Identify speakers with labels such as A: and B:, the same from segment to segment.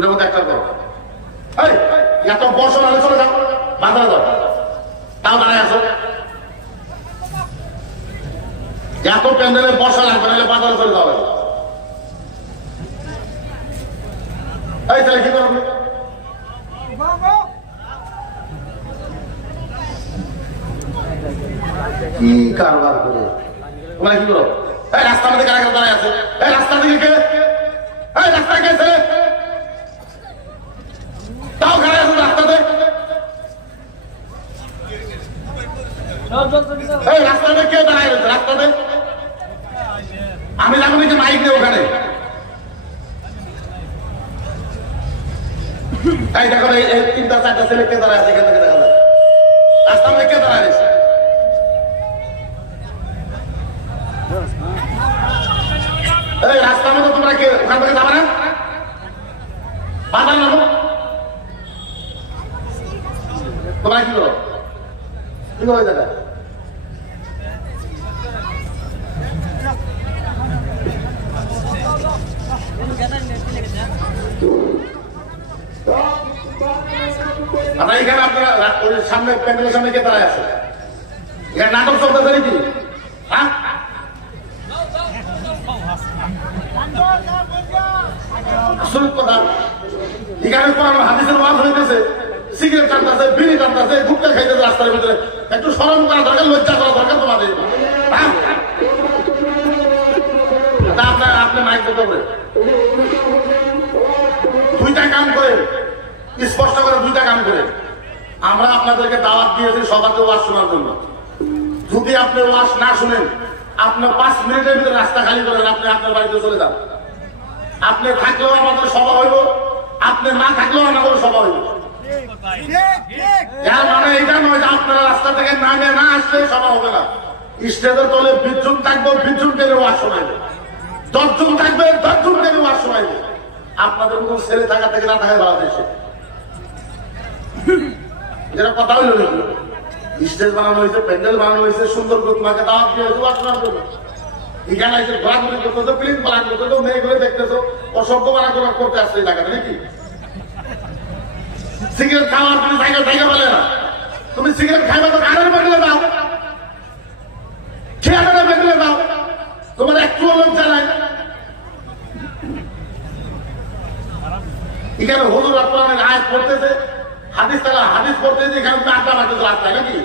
A: দুটোর মধ্যে একটা করো। এত বর্ষ চলে যাও বাজারে তাও দাঁড়ায় আসো এত প্যান্ডেলের বর্ষা লাগবে বাজারে চলে যাও এই, তাহলে কি কি কারবার করে? তোমরা কি করো? এই, রাস্তার মধ্যে কারা কারা দাঁড়ায় আছে? এই রাস্তা দিকে কে এই রাস্তা কে ছেলে তাও কারা আছে রাস্তাতে এই আমি লাগবে যে মাইক নেই ওখানে? এই দেখো এই তিনটা, চারটা ছেলে কে দাঁড়ায় আছে এখান থেকে দেখা যায় কে দাঁড়ায় আছে এই তোমরা কে, ওখান থেকে যাবে না? তোমরা কি করো কি দাদা আপনার এখানে আপনারা সামনে প্যান্ডেলের সামনে কে দাঁড়ায় আছে? এখানে নাটক চলতেছে নাকি? হ্যাঁ? আসল কথা হাদিসের ওয়াজ হইতেছে। সিগারেট টানতেছে বিড়ি টানতেছে গুটকা খাইতেছে রাস্তার ভিতরে। একটু শরম করা দরকার, লজ্জা করা দরকার তোমাদের। হ্যাঁ? আপনার কাম করে, স্পষ্ট করে দুইটা কাম করে। আমরা আপনাদেরকে দাওয়াত দিয়েছি সবাইকে ওয়াজ শোনার জন্য। যদি আপনি ওয়াজ না শুনেন আপনার পাঁচ মিনিটের ভিতরে রাস্তা খালি করেন, আপনি আপনার বাড়িতে চলে যান। আপনি থাকলেও আমাদের সভা হইব, আপনি না থাকলেও আমাদের সভা হইব। যার মানে এটা নয় যে আপনারা রাস্তা থেকে নামে না আসলে সভা হবে না। স্টেজের তলে বিদ্যুৎ থাকবে বিদ্যুৎ টেনে ওয়াজ শোনাইবে। দশজন থাকবে দশজন টেনে ওয়াজ শোনাইবে। আপনাদের মতো ছেলে থাকা থেকে না থাকা ভালো যেটা কথা হইল স্টেজ বানানো হয়েছে প্যান্ডেল বানানো হয়েছে সুন্দর করে তোমাকে দাওয়াত দিয়ে হয়েছে ওয়াজ শোনার জন্য। এখানে এসে ঘোরাঘুরি করতেছো প্লিন প্লান করতেছো মেয়েগুলো দেখতেছো অসভ্য বানাঘোরা করতে আসছে এই জায়গাটা নাকি? সিগারেট খাওয়ার তুমি সাইকেল সাইকেল বলে। না তুমি সিগারেট খাইবে তো কানের বেগলে দাও। খেয়ালের বেগলে দাও। তোমার একটু লজ্জা নাই। এখানে আপনার আয়াত করতেছে হাদিস তালা, হাদিস করতেছে এখানে তুমি আড্ডা মারতেছো রাস্তায় নাকি?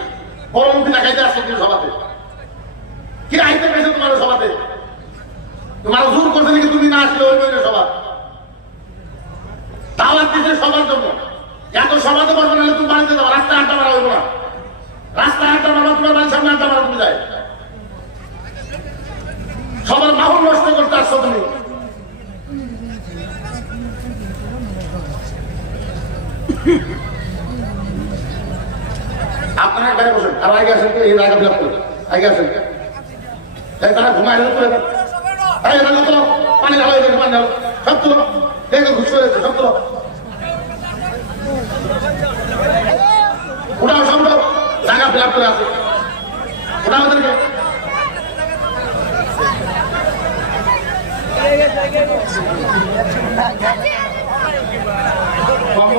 A: পরমুখী দেখাইতে আসছো তুমি সভাতে। কি আইতে পেয়েছে তোমার সভাতে? তোমার জোর করছে নাকি তুমি না আসলে ওই সভা? দাওয়াত দিতে সবার জন্য। এত সভাতে পারবে না তুমি বাড়িতে যাব রাস্তায় আড্ডা মারা হইব না। রাস্তায় আড্ডা মারা তোমার বাড়ির সামনে আড্ডা মারা তুমি যায়। সবার মাহল নষ্ট করতে আসছো তুমি। আপনারা বসেন, আর আগে আসেন তারা ঘুমায় সব দেখে, ঘুষ সব চলে আসে। ওটা আমাদেরকে।
B: Vamos.